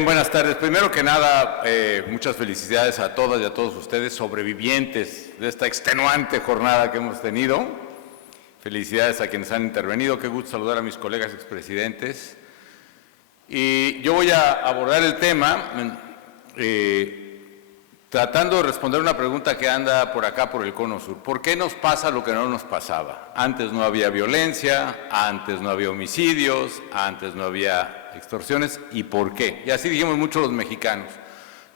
Bien, buenas tardes. Primero que nada, muchas felicidades a todas y a todos ustedes, sobrevivientes de esta extenuante jornada que hemos tenido. Felicidades a quienes han intervenido. Qué gusto saludar a mis colegas expresidentes. Y yo voy a abordar el tema tratando de responder una pregunta que anda por acá, por el Cono Sur. ¿Por qué nos pasa lo que no nos pasaba? Antes no había violencia, antes no había homicidios, antes no había extorsiones. ¿Y por qué? Y así dijimos muchos los mexicanos.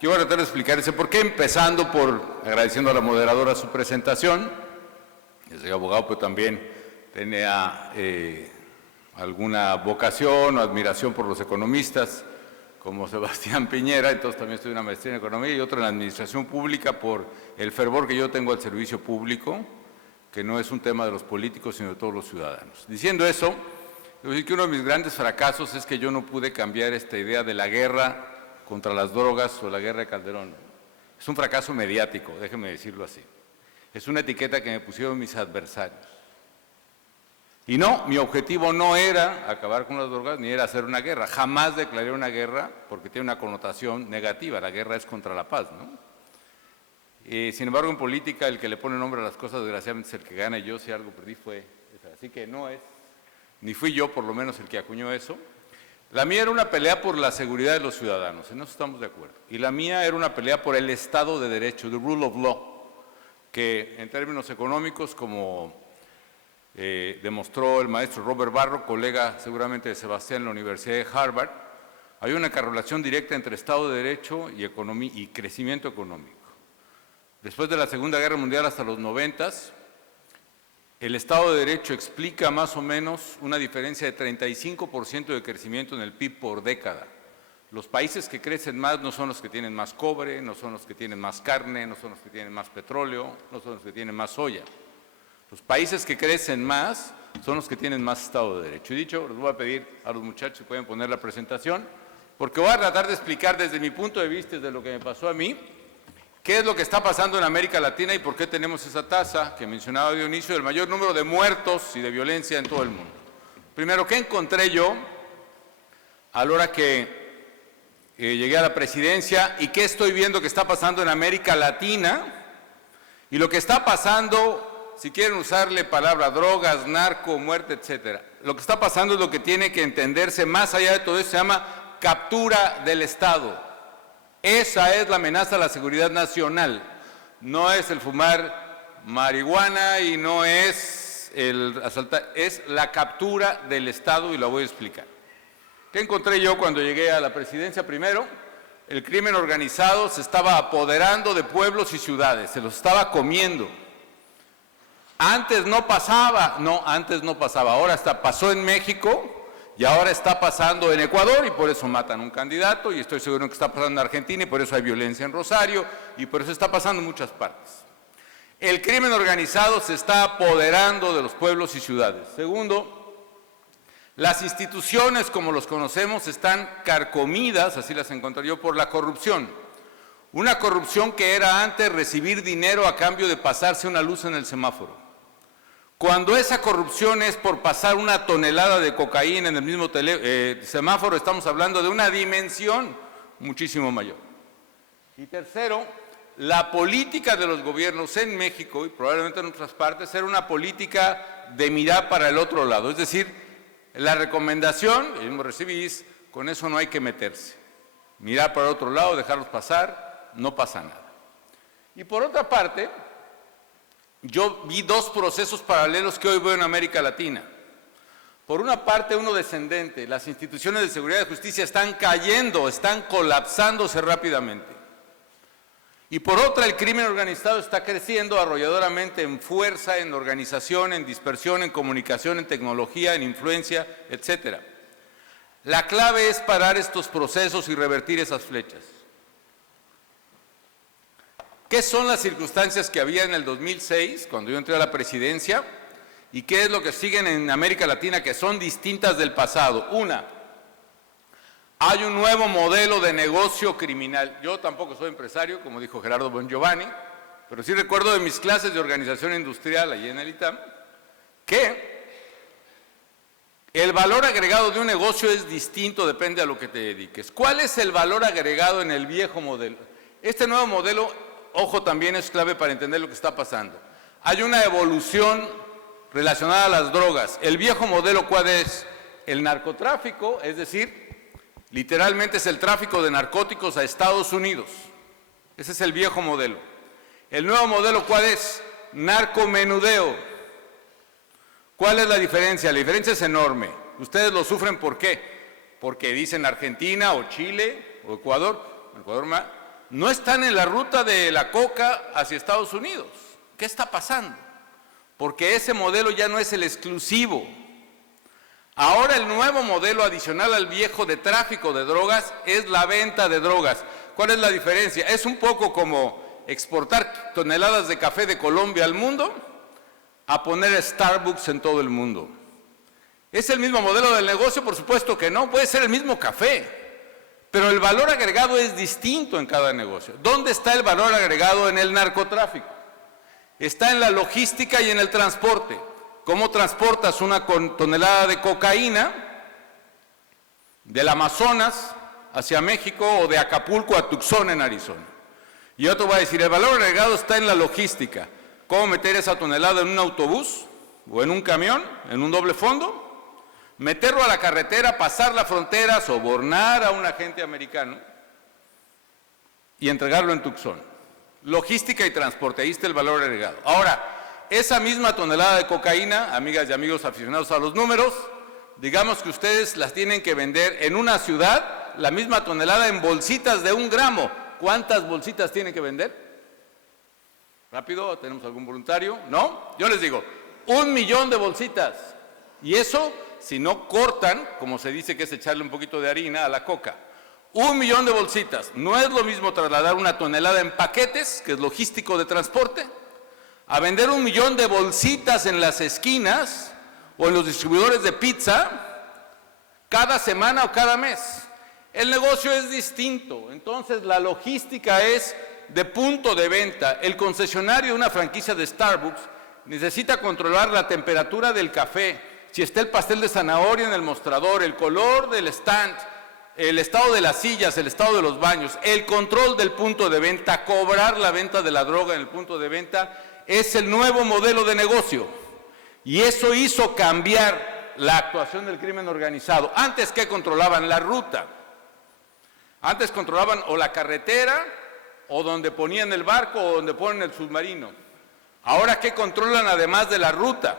Yo voy a tratar de explicar ese por qué, empezando por agradeciendo a la moderadora su presentación. Yo soy abogado, pero también tenía alguna vocación o admiración por los economistas, como Sebastián Piñera, entonces también estudié una maestría en Economía y otra en Administración Pública por el fervor que yo tengo al servicio público, que no es un tema de los políticos, sino de todos los ciudadanos. Diciendo eso, debo decir que uno de mis grandes fracasos es que yo no pude cambiar esta idea de la guerra contra las drogas o la guerra de Calderón. Es un fracaso mediático, déjenme decirlo así. Es una etiqueta que me pusieron mis adversarios. Y no, mi objetivo no era acabar con las drogas ni era hacer una guerra. Jamás declaré una guerra porque tiene una connotación negativa. La guerra es contra la paz, ¿no? Sin embargo, en política, el que le pone nombre a las cosas, desgraciadamente, es el que gana. Y yo, si algo perdí, fue esa. Así que no es, ni fui yo, por lo menos, el que acuñó eso. La mía era una pelea por la seguridad de los ciudadanos, en eso estamos de acuerdo. Y la mía era una pelea por el Estado de Derecho, the rule of law, que en términos económicos, como demostró el maestro Robert Barro, colega seguramente de Sebastián en la Universidad de Harvard, hay una correlación directa entre Estado de Derecho y economía y crecimiento económico. Después de la Segunda Guerra Mundial hasta los 90s, el Estado de Derecho explica más o menos una diferencia de 35% de crecimiento en el PIB por década. Los países que crecen más no son los que tienen más cobre, no son los que tienen más carne, no son los que tienen más petróleo, no son los que tienen más soya. Los países que crecen más son los que tienen más Estado de Derecho. Y dicho, les voy a pedir a los muchachos si pueden poner la presentación, porque voy a tratar de explicar desde mi punto de vista, desde lo que me pasó a mí, qué es lo que está pasando en América Latina y por qué tenemos esa tasa que mencionaba Dionisio, del mayor número de muertos y de violencia en todo el mundo. Primero, ¿qué encontré yo a la hora que llegué a la presidencia y qué estoy viendo que está pasando en América Latina? Y lo que está pasando, si quieren usarle palabra drogas, narco, muerte, etcétera, lo que está pasando es lo que tiene que entenderse más allá de todo eso, se llama captura del Estado. Esa es la amenaza a la seguridad nacional. No es el fumar marihuana y no es el asaltar, es la captura del Estado y lo voy a explicar. ¿Qué encontré yo cuando llegué a la presidencia? Primero, el crimen organizado se estaba apoderando de pueblos y ciudades, se los estaba comiendo. Antes no pasaba, ahora pasó en México y ahora está pasando en Ecuador y por eso matan a un candidato y estoy seguro que está pasando en Argentina y por eso hay violencia en Rosario y por eso está pasando en muchas partes. El crimen organizado se está apoderando de los pueblos y ciudades. Segundo, las instituciones como los conocemos están carcomidas, así las encontré yo, por la corrupción. Una corrupción que era antes recibir dinero a cambio de pasarse una luz en el semáforo. Cuando esa corrupción es por pasar una tonelada de cocaína en el mismo semáforo, estamos hablando de una dimensión muchísimo mayor. Y tercero, la política de los gobiernos en México y probablemente en otras partes era una política de mirar para el otro lado. Es decir, la recomendación, el mismo recibís, con eso no hay que meterse. Mirar para el otro lado, dejarlos pasar, no pasa nada. Y por otra parte, yo vi dos procesos paralelos que hoy veo en América Latina. Por una parte, uno descendente. Las instituciones de seguridad y justicia están cayendo, están colapsándose rápidamente. Y por otra, el crimen organizado está creciendo arrolladoramente en fuerza, en organización, en dispersión, en comunicación, en tecnología, en influencia, etc. La clave es parar estos procesos y revertir esas flechas. ¿Qué son las circunstancias que había en el 2006, cuando yo entré a la presidencia? ¿Y qué es lo que siguen en América Latina que son distintas del pasado? Una, hay un nuevo modelo de negocio criminal. Yo tampoco soy empresario, como dijo Gerardo Bongiovanni, pero sí recuerdo de mis clases de organización industrial allí en el ITAM, que El valor agregado de un negocio es distinto, depende a lo que te dediques. ¿Cuál es el valor agregado en el viejo modelo? Este nuevo modelo, ojo, también es clave para entender lo que está pasando. Hay una evolución relacionada a las drogas. El viejo modelo, ¿cuál es? El narcotráfico, es decir, literalmente es el tráfico de narcóticos a Estados Unidos. Ese es el viejo modelo. El nuevo modelo, ¿cuál es? Narcomenudeo. ¿Cuál es la diferencia? La diferencia es enorme. Ustedes lo sufren, ¿por qué? Porque dicen Argentina o Chile o Ecuador no están en la ruta de la coca hacia Estados Unidos. ¿Qué está pasando? Porque ese modelo ya no es el exclusivo. Ahora el nuevo modelo adicional al viejo de tráfico de drogas es la venta de drogas. ¿Cuál es la diferencia? Es un poco como exportar toneladas de café de Colombia al mundo a poner Starbucks en todo el mundo. ¿Es el mismo modelo del negocio? Por supuesto que no, puede ser el mismo café, pero el valor agregado es distinto en cada negocio. ¿Dónde está el valor agregado en el narcotráfico? Está en la logística y en el transporte. ¿Cómo transportas una tonelada de cocaína del Amazonas hacia México o de Acapulco a Tucson en Arizona? Y otro va a decir, el valor agregado está en la logística. ¿Cómo meter esa tonelada en un autobús o en un camión, en un doble fondo? Meterlo a la carretera, pasar la frontera, sobornar a un agente americano y entregarlo en Tucson. Logística y transporte, ahí está el valor agregado. Ahora, esa misma tonelada de cocaína, amigas y amigos aficionados a los números, digamos que ustedes las tienen que vender en una ciudad, la misma tonelada en bolsitas de 1 gramo. ¿Cuántas bolsitas tienen que vender? ¿Rápido? ¿Tenemos algún voluntario? ¿No? Yo les digo, 1 millón de bolsitas. Y eso, si no cortan, como se dice que es echarle un poquito de harina a la coca. 1 millón de bolsitas. No es lo mismo trasladar una tonelada en paquetes, que es logístico de transporte, a vender 1 millón de bolsitas en las esquinas o en los distribuidores de pizza cada semana o cada mes. El negocio es distinto. Entonces, la logística es de punto de venta. El concesionario de una franquicia de Starbucks necesita controlar la temperatura del café, si está el pastel de zanahoria en el mostrador, el color del stand, el estado de las sillas, el estado de los baños, el control del punto de venta, cobrar la venta de la droga en el punto de venta, es el nuevo modelo de negocio. Y eso hizo cambiar la actuación del crimen organizado. Antes, ¿qué controlaban? La ruta. Antes controlaban o la carretera, o donde ponían el barco, o donde ponen el submarino. Ahora, ¿qué controlan además de la ruta?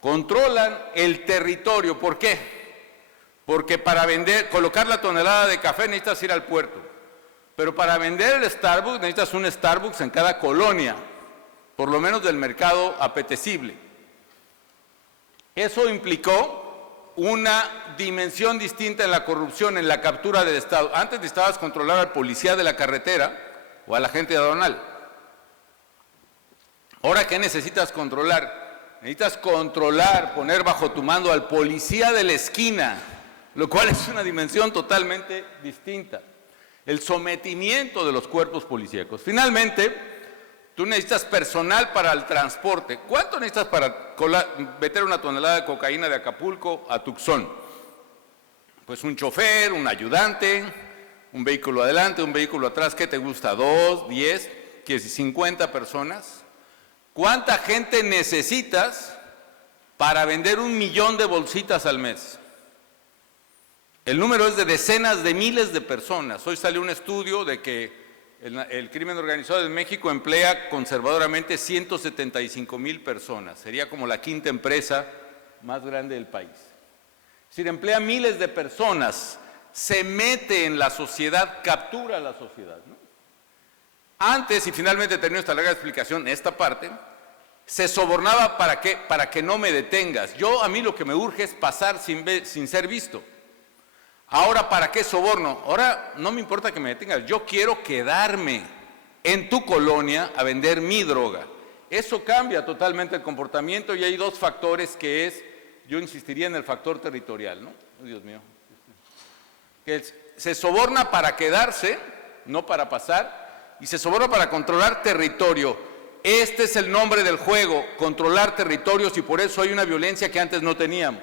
Controlan el territorio. ¿Por qué? Porque para colocar la tonelada de café necesitas ir al puerto. Pero para vender el Starbucks necesitas un Starbucks en cada colonia, por lo menos del mercado apetecible. Eso implicó una dimensión distinta en la corrupción, en la captura del Estado. Antes necesitabas controlar al policía de la carretera o al agente aduanal. Ahora, ¿qué necesitas controlar? Necesitas controlar, poner bajo tu mando al policía de la esquina, lo cual es una dimensión totalmente distinta. El sometimiento de los cuerpos policíacos. Finalmente, tú necesitas personal para el transporte. ¿Cuánto necesitas para meter una tonelada de cocaína de Acapulco a Tucson? Pues un chofer, un ayudante, un vehículo adelante, un vehículo atrás. ¿Qué te gusta? ¿2, 10, 50 personas? ¿Cuánta gente necesitas para vender 1 millón de bolsitas al mes? El número es de decenas de miles de personas. Hoy salió un estudio de que el crimen organizado de México emplea conservadoramente 175,000 personas. Sería como la 5ª empresa más grande del país. Es decir, emplea miles de personas, se mete en la sociedad, captura a la sociedad, ¿no? Antes, y finalmente termino esta larga explicación, esta parte, se sobornaba ¿para qué? Para que no me detengas. A mí lo que me urge es pasar sin ser visto. Ahora, ¿para qué soborno? Ahora no me importa que me detengas, yo quiero quedarme en tu colonia a vender mi droga. Eso cambia totalmente el comportamiento y hay 2 factores que yo insistiría en el factor territorial, ¿no? Oh, Dios mío. Que se soborna para quedarse, no para pasar, y se soborna para controlar territorio. Este es el nombre del juego, controlar territorios, y por eso hay una violencia que antes no teníamos.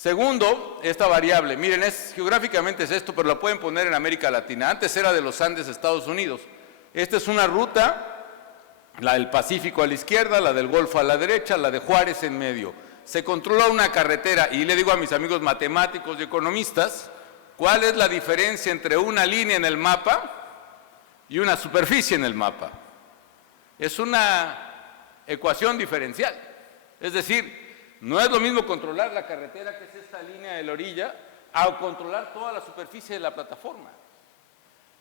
Segundo, esta variable, miren, geográficamente es esto, pero la pueden poner en América Latina. Antes era de los Andes, Estados Unidos. Esta es una ruta, la del Pacífico a la izquierda, la del Golfo a la derecha, la de Juárez en medio. Se controla una carretera, y le digo a mis amigos matemáticos y economistas, ¿cuál es la diferencia entre una línea en el mapa y una superficie en el mapa? Es una ecuación diferencial. Es decir, no es lo mismo controlar la carretera, que es esta línea de la orilla, a controlar toda la superficie de la plataforma.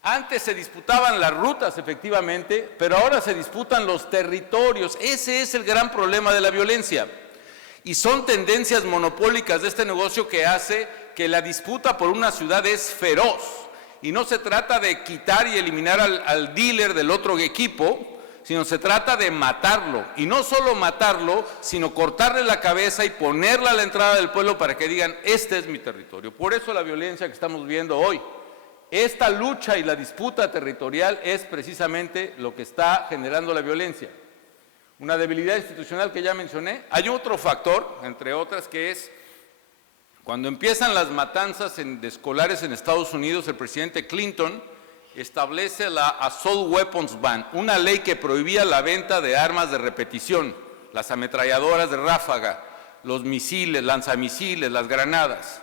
Antes se disputaban las rutas, efectivamente, pero ahora se disputan los territorios. Ese es el gran problema de la violencia. Y son tendencias monopólicas de este negocio que hace que la disputa por una ciudad es feroz. Y no se trata de quitar y eliminar al dealer del otro equipo, sino se trata de matarlo, y no solo matarlo, sino cortarle la cabeza y ponerla a la entrada del pueblo para que digan, este es mi territorio. Por eso la violencia que estamos viendo hoy, esta lucha y la disputa territorial es precisamente lo que está generando la violencia. Una debilidad institucional que ya mencioné. Hay otro factor, entre otras, que es cuando empiezan las matanzas de escolares en Estados Unidos, el presidente Clinton establece la Assault Weapons Ban, una ley que prohibía la venta de armas de repetición, las ametralladoras de ráfaga, los misiles, lanzamisiles, las granadas.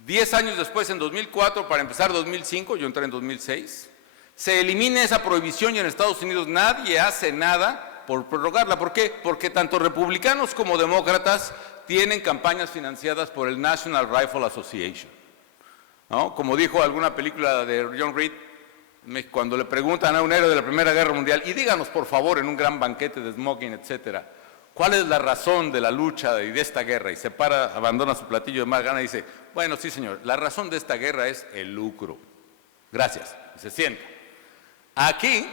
10 años después, en 2004, para empezar 2005, yo entré en 2006, se elimina esa prohibición y en Estados Unidos nadie hace nada por prorrogarla. ¿Por qué? Porque tanto republicanos como demócratas tienen campañas financiadas por el National Rifle Association, ¿no? Como dijo alguna película de John Reed, cuando le preguntan a un héroe de la Primera Guerra Mundial, y díganos por favor en un gran banquete de smoking, etcétera, ¿cuál es la razón de la lucha y de esta guerra? Y se para, abandona su platillo de más gana y dice, bueno, sí señor, la razón de esta guerra es el lucro. Gracias, y se sienta. Aquí,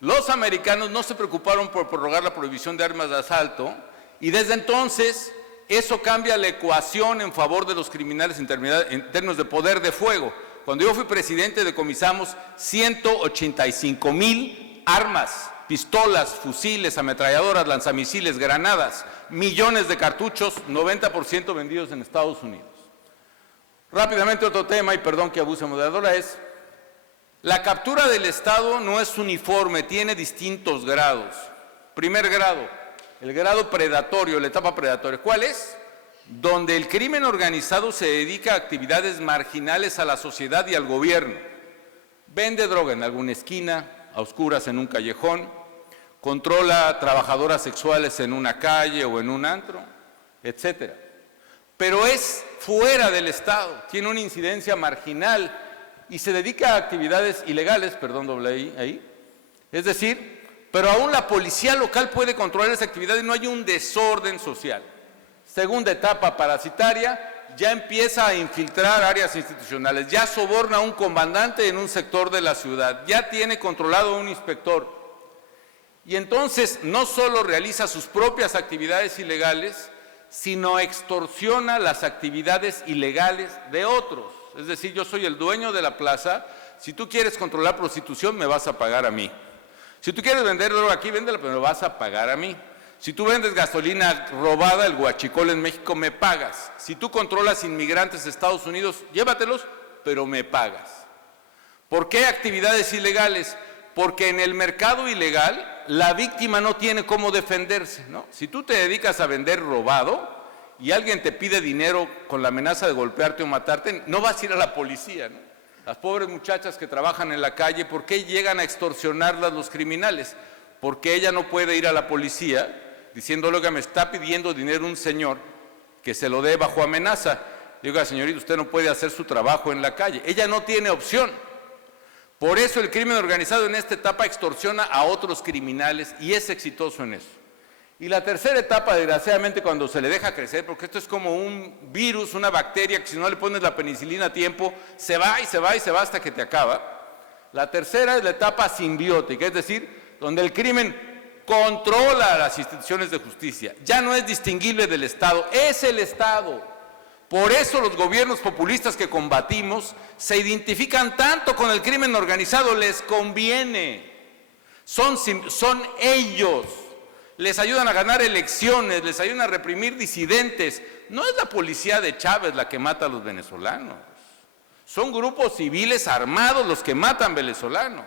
los americanos no se preocuparon por prorrogar la prohibición de armas de asalto, y desde entonces eso cambia la ecuación en favor de los criminales en términos de poder de fuego. Cuando yo fui presidente, decomisamos 185,000 armas, pistolas, fusiles, ametralladoras, lanzamisiles, granadas, millones de cartuchos, 90% vendidos en Estados Unidos. Rápidamente otro tema, y perdón que abuse moderadora, es la captura del Estado no es uniforme, tiene distintos grados. Primer grado, el grado predatorio, la etapa predatoria. ¿Cuál es? Donde el crimen organizado se dedica a actividades marginales a la sociedad y al gobierno. Vende droga en alguna esquina, a oscuras en un callejón, controla a trabajadoras sexuales en una calle o en un antro, etcétera. Pero es fuera del Estado, tiene una incidencia marginal y se dedica a actividades ilegales, perdón, doble ahí, es decir, pero aún la policía local puede controlar esa actividad y no hay un desorden social. Segunda etapa parasitaria, ya empieza a infiltrar áreas institucionales, ya soborna a un comandante en un sector de la ciudad, ya tiene controlado a un inspector. Y entonces no solo realiza sus propias actividades ilegales, sino extorsiona las actividades ilegales de otros. Es decir, yo soy el dueño de la plaza, si tú quieres controlar prostitución me vas a pagar a mí. Si tú quieres vender droga aquí, véndela, pero me vas a pagar a mí. Si tú vendes gasolina robada, el huachicol en México, me pagas. Si tú controlas inmigrantes de Estados Unidos, llévatelos, pero me pagas. ¿Por qué actividades ilegales? Porque en el mercado ilegal la víctima no tiene cómo defenderse, ¿no? Si tú te dedicas a vender robado y alguien te pide dinero con la amenaza de golpearte o matarte, no vas a ir a la policía, ¿no? Las pobres muchachas que trabajan en la calle, ¿por qué llegan a extorsionarlas los criminales? Porque ella no puede ir a la policía diciéndole, oiga, me está pidiendo dinero un señor que se lo dé bajo amenaza. Diga, señorita, usted no puede hacer su trabajo en la calle. Ella no tiene opción. Por eso el crimen organizado en esta etapa extorsiona a otros criminales y es exitoso en eso. Y la tercera etapa, desgraciadamente, cuando se le deja crecer, porque esto es como un virus, una bacteria, que si no le pones la penicilina a tiempo, se va y se va y se va hasta que te acaba. La tercera es la etapa simbiótica, es decir, donde el crimen controla las instituciones de justicia. Ya no es distinguible del Estado, es el Estado. Por eso los gobiernos populistas que combatimos se identifican tanto con el crimen organizado, les conviene. Son ellos les ayudan a ganar elecciones, les ayudan a reprimir disidentes. No es la policía de Chávez la que mata a los venezolanos. Son grupos civiles armados los que matan venezolanos.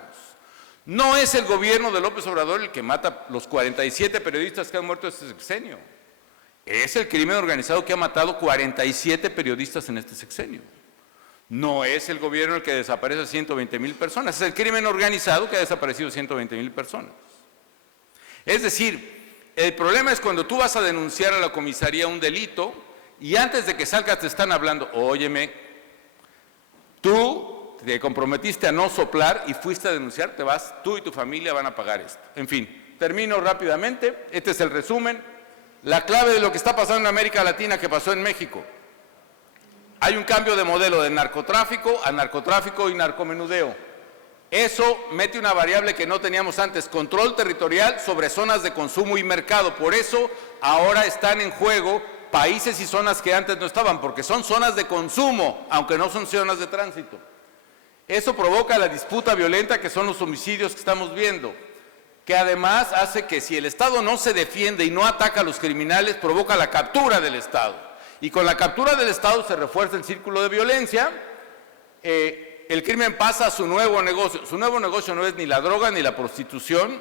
No es el gobierno de López Obrador el que mata los 47 periodistas que han muerto este sexenio. Es el crimen organizado que ha matado 47 periodistas en este sexenio. No es el gobierno el que desaparece a 120,000 personas, es el crimen organizado que ha desaparecido 120,000 personas. Es decir, el problema es cuando tú vas a denunciar a la comisaría un delito y antes de que salgas te están hablando, óyeme, tú te comprometiste a no soplar y fuiste a denunciar, te vas, tú y tu familia van a pagar esto. En fin, termino rápidamente, este es el resumen. La clave de lo que está pasando en América Latina que pasó en México. Hay un cambio de modelo de narcotráfico a narcotráfico y narcomenudeo. Eso mete una variable que no teníamos antes, control territorial sobre zonas de consumo y mercado. Por eso ahora están en juego países y zonas que antes no estaban, porque son zonas de consumo, aunque no son zonas de tránsito. Eso provoca la disputa violenta que son los homicidios que estamos viendo, que además hace que si el Estado no se defiende y no ataca a los criminales, provoca la captura del Estado. Y con la captura del Estado se refuerza el círculo de violencia, el crimen pasa a su nuevo negocio. Su nuevo negocio no es ni la droga ni la prostitución,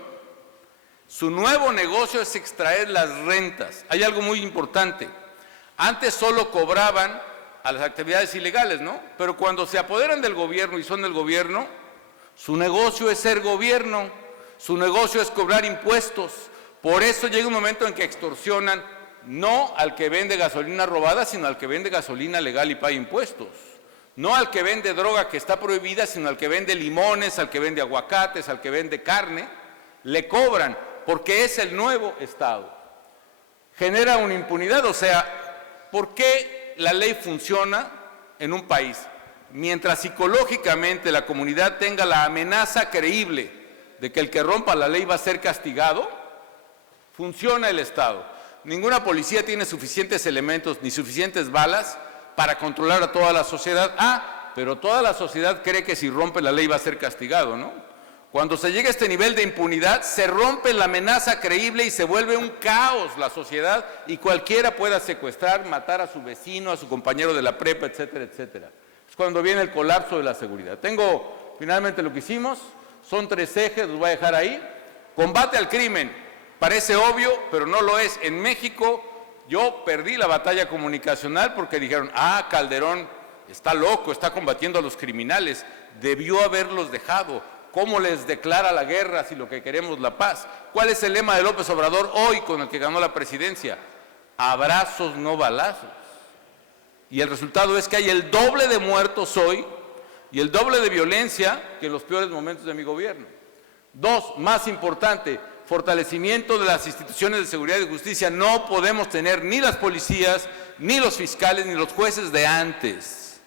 su nuevo negocio es extraer las rentas. Hay algo muy importante, antes solo cobraban a las actividades ilegales, ¿no? Pero cuando se apoderan del gobierno y son del gobierno, su negocio es ser gobierno, su negocio es cobrar impuestos. Por eso llega un momento en que extorsionan no al que vende gasolina robada, sino al que vende gasolina legal y paga impuestos. No al que vende droga que está prohibida, sino al que vende limones, al que vende aguacates, al que vende carne. Le cobran porque es el nuevo Estado. Genera una impunidad, o sea, ¿por qué la ley funciona en un país? Mientras psicológicamente la comunidad tenga la amenaza creíble de que el que rompa la ley va a ser castigado, funciona el Estado. Ninguna policía tiene suficientes elementos ni suficientes balas para controlar a toda la sociedad. Pero toda la sociedad cree que si rompe la ley va a ser castigado, ¿no? Cuando se llega a este nivel de impunidad, se rompe la amenaza creíble y se vuelve un caos la sociedad y cualquiera pueda secuestrar, matar a su vecino, a su compañero de la prepa, etcétera, etcétera. Es cuando viene el colapso de la seguridad. Tengo finalmente lo que hicimos, son 3 ejes, los voy a dejar ahí. Combate al crimen, parece obvio, pero no lo es. En México yo perdí la batalla comunicacional porque dijeron, Calderón está loco, está combatiendo a los criminales, debió haberlos dejado. ¿Cómo les declara la guerra si lo que queremos es la paz? ¿Cuál es el lema de López Obrador hoy con el que ganó la presidencia? Abrazos, no balazos. Y el resultado es que hay el doble de muertos hoy y el doble de violencia que en los peores momentos de mi gobierno. 2, más importante, fortalecimiento de las instituciones de seguridad y justicia. No podemos tener ni las policías, ni los fiscales, ni los jueces de antes.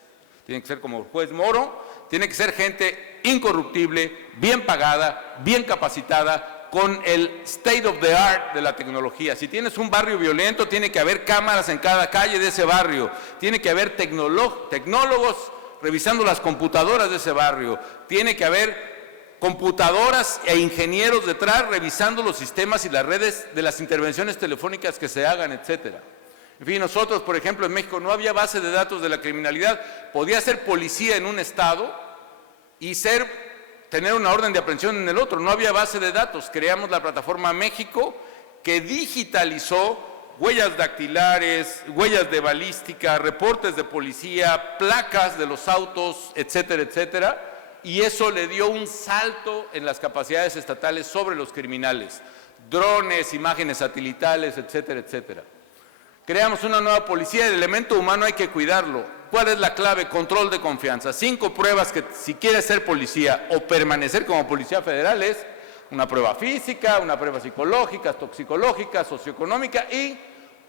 Tienen que ser como el juez Moro, tiene que ser gente incorruptible, bien pagada, bien capacitada, con el state of the art de la tecnología. Si tienes un barrio violento, tiene que haber cámaras en cada calle de ese barrio, tiene que haber tecnólogos revisando las computadoras de ese barrio, tiene que haber computadoras e ingenieros detrás revisando los sistemas y las redes de las intervenciones telefónicas que se hagan, etcétera. En fin, nosotros, por ejemplo, en México no había base de datos de la criminalidad. Podía ser policía en un estado y tener una orden de aprehensión en el otro. No había base de datos. Creamos la plataforma México que digitalizó huellas dactilares, huellas de balística, reportes de policía, placas de los autos, etcétera, etcétera. Y eso le dio un salto en las capacidades estatales sobre los criminales. Drones, imágenes satelitales, etcétera, etcétera. Creamos una nueva policía, el elemento humano hay que cuidarlo. ¿Cuál es la clave? Control de confianza. 5 pruebas que si quieres ser policía o permanecer como policía federal es una prueba física, una prueba psicológica, toxicológica, socioeconómica y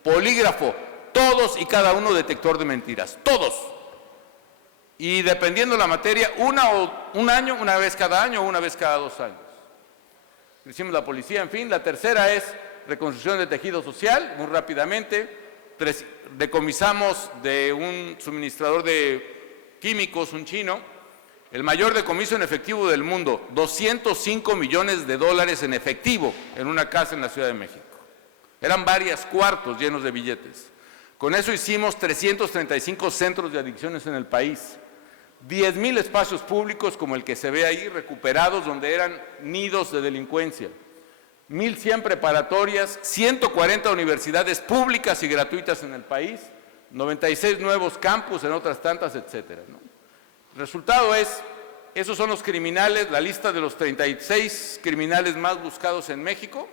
polígrafo. Todos y cada uno detector de mentiras. Todos. Y dependiendo de la materia, un año, una vez cada año o una vez cada 2 años. Hicimos la policía, en fin. La tercera es reconstrucción de tejido social, muy rápidamente. Decomisamos de un suministrador de químicos, un chino, el mayor decomiso en efectivo del mundo, $205 millones en efectivo en una casa en la Ciudad de México. Eran varios cuartos llenos de billetes. Con eso hicimos 335 centros de adicciones en el país. 10,000 espacios públicos como el que se ve ahí, recuperados, donde eran nidos de delincuencia. 1,100 preparatorias, 140 universidades públicas y gratuitas en el país, 96 nuevos campus en otras tantas, etcétera, ¿no? El resultado es, esos son los criminales, la lista de los 36 criminales más buscados en México.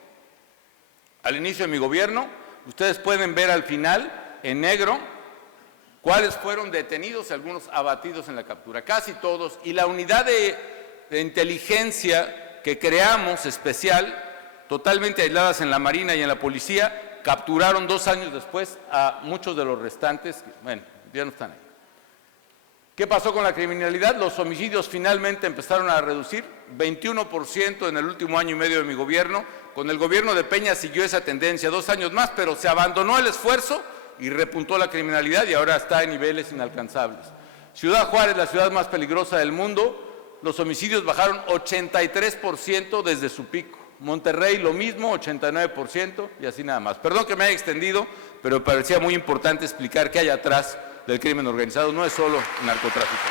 Al inicio de mi gobierno, ustedes pueden ver al final, en negro, cuáles fueron detenidos y algunos abatidos en la captura, casi todos. Y la unidad de inteligencia que creamos especial, totalmente aisladas en la Marina y en la Policía, capturaron 2 años después a muchos de los restantes. Bueno, ya no están ahí. ¿Qué pasó con la criminalidad? Los homicidios finalmente empezaron a reducir, 21% en el último año y medio de mi gobierno. Con el gobierno de Peña siguió esa tendencia 2 años más, pero se abandonó el esfuerzo y repuntó la criminalidad y ahora está en niveles inalcanzables. Ciudad Juárez, la ciudad más peligrosa del mundo, los homicidios bajaron 83% desde su pico. Monterrey lo mismo, 89% y así nada más. Perdón que me haya extendido, pero me parecía muy importante explicar qué hay atrás del crimen organizado, no es solo narcotráfico.